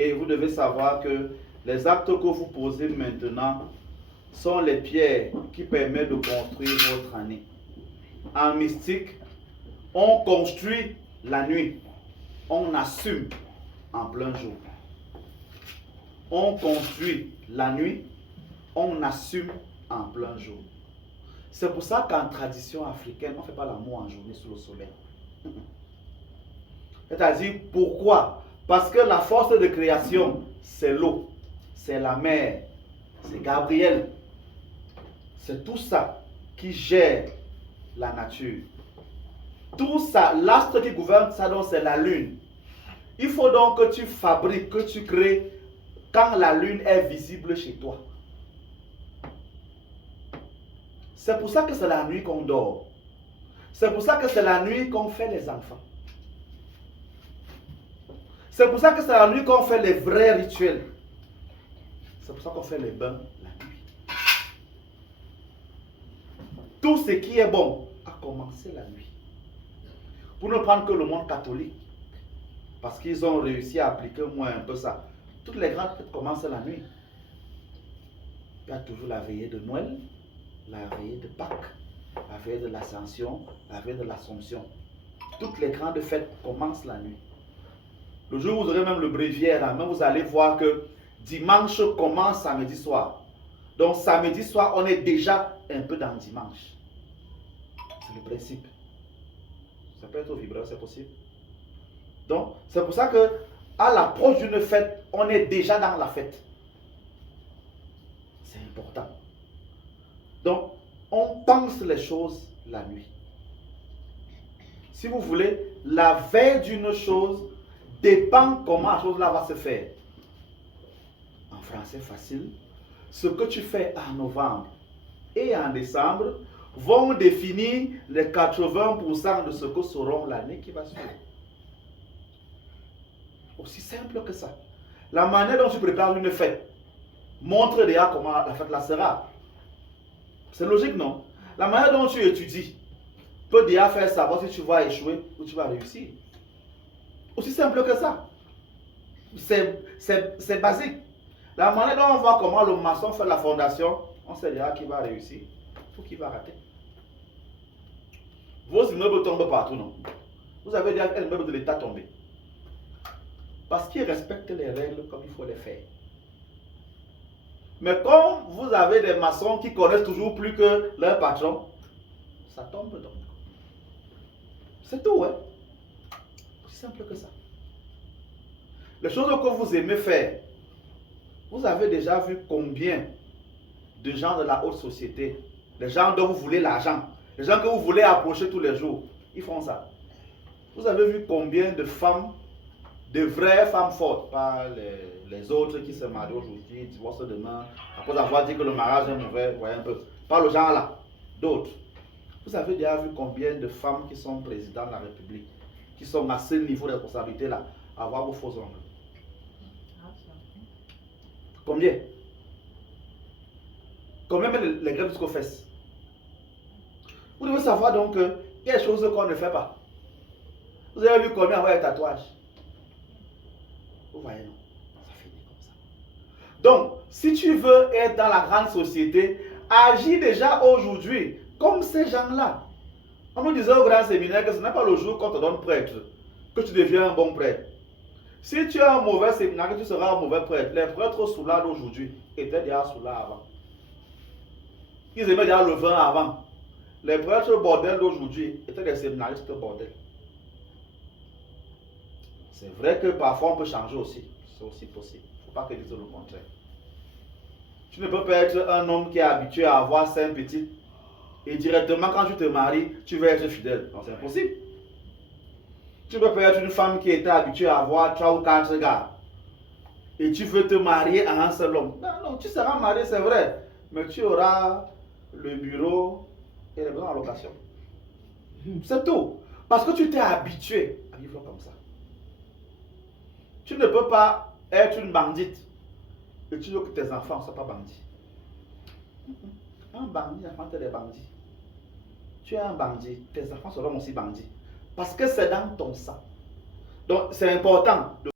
Et vous devez savoir que les actes que vous posez maintenant sont les pierres qui permettent de construire votre année. En mystique, on construit la nuit, on assume en plein jour. On construit la nuit, on assume en plein jour. C'est pour ça qu'en tradition africaine, on ne fait pas l'amour en journée sous le soleil. C'est-à-dire, pourquoi? Parce que la force de création, c'est l'eau, c'est la mer, c'est Gabriel. C'est tout ça qui gère la nature. Tout ça, l'astre qui gouverne ça, donc c'est la lune. Il faut donc que tu fabriques, que tu crées quand la lune est visible chez toi. C'est pour ça que c'est la nuit qu'on dort. C'est pour ça que c'est la nuit qu'on fait les enfants. C'est pour ça que c'est la nuit qu'on fait les vrais rituels. C'est pour ça qu'on fait les bains la nuit. Tout ce qui est bon a commencé la nuit. Pour ne prendre que le monde catholique, parce qu'ils ont réussi à appliquer moins un peu ça. Toutes les grandes fêtes commencent la nuit. Il y a toujours la veillée de Noël, la veillée de Pâques, la veillée de l'Ascension, la veillée de l'Assomption. Toutes les grandes fêtes commencent la nuit. Le jour où vous aurez même le bréviaire, là, vous allez voir que dimanche commence samedi soir. Donc samedi soir, on est déjà un peu dans dimanche. C'est le principe. Ça peut être au vibreur, c'est possible. Donc, c'est pour ça que à l'approche d'une fête, on est déjà dans la fête. C'est important. Donc, on pense les choses la nuit. Si vous voulez, la veille d'une chose dépend comment la chose là va se faire. En français facile, ce que tu fais en novembre et en décembre vont définir les 80% de ce que seront l'année qui va suivre. Aussi simple que ça. La manière dont tu prépares une fête montre déjà comment la fête là sera. C'est logique, non? La manière dont tu étudies peut déjà faire savoir si tu vas échouer ou tu vas réussir. Aussi simple que ça. C'est basique. La manière dont on voit comment le maçon fait la fondation, on sait déjà qui va réussir ou qui va rater. Vos immeubles tombent partout, non? Vous avez déjà un immeuble de l'État tombé. Parce qu'ils respectent les règles comme il faut les faire. Mais comme vous avez des maçons qui connaissent toujours plus que leur patron, ça tombe donc. C'est tout, hein? Aussi simple que ça. Les choses que vous aimez faire, vous avez déjà vu combien de gens de la haute société, les gens dont vous voulez l'argent, les gens que vous voulez approcher tous les jours, ils font ça. Vous avez vu combien de femmes, de vraies femmes fortes, pas les autres qui se marient aujourd'hui, divorcent demain, après avoir dit que le mariage est mauvais, voyez un peu. Pas le genre là, d'autres. Vous avez déjà vu combien de femmes qui sont présidents de la République, qui sont à ce niveau de responsabilité là, à avoir vos faux ongles? Combien? Combien même les greffes jusqu'aux fesses? Vous devez savoir donc qu'il y a des choses qu'on ne fait pas. Vous avez vu combien avoir des tatouages? Vous voyez, non? Ça finit comme ça. Donc, si tu veux être dans la grande société, agis déjà aujourd'hui comme ces gens-là. On nous disait au grand séminaire que ce n'est pas le jour qu'on te donne prêtre que tu deviens un bon prêtre. Si tu as un mauvais séminaire, tu seras un mauvais prêtre. Les prêtres soulard d'aujourd'hui étaient déjà soulards avant. Ils aimaient déjà le vin avant. Les prêtres bordel d'aujourd'hui étaient des séminaristes bordel. C'est vrai que parfois on peut changer aussi. C'est aussi possible. Il ne faut pas que dise le contraire. Tu ne peux pas être un homme qui est habitué à avoir 5 petites et directement quand tu te maries, tu veux être fidèle. Non, c'est impossible. Tu ne peux pas être une femme qui était habituée à avoir 3 ou 4 gars et tu veux te marier à un seul homme. Non, tu seras marié, c'est vrai, mais tu auras le bureau et les besoins en location. C'est tout. Parce que tu t'es habitué à vivre comme ça. Tu ne peux pas être une bandite et tu veux que tes enfants ne soient pas bandits. Un bandit enfante des bandits. Tu es un bandit, tes enfants seront aussi bandits. Parce que c'est dans ton sang. Donc c'est important de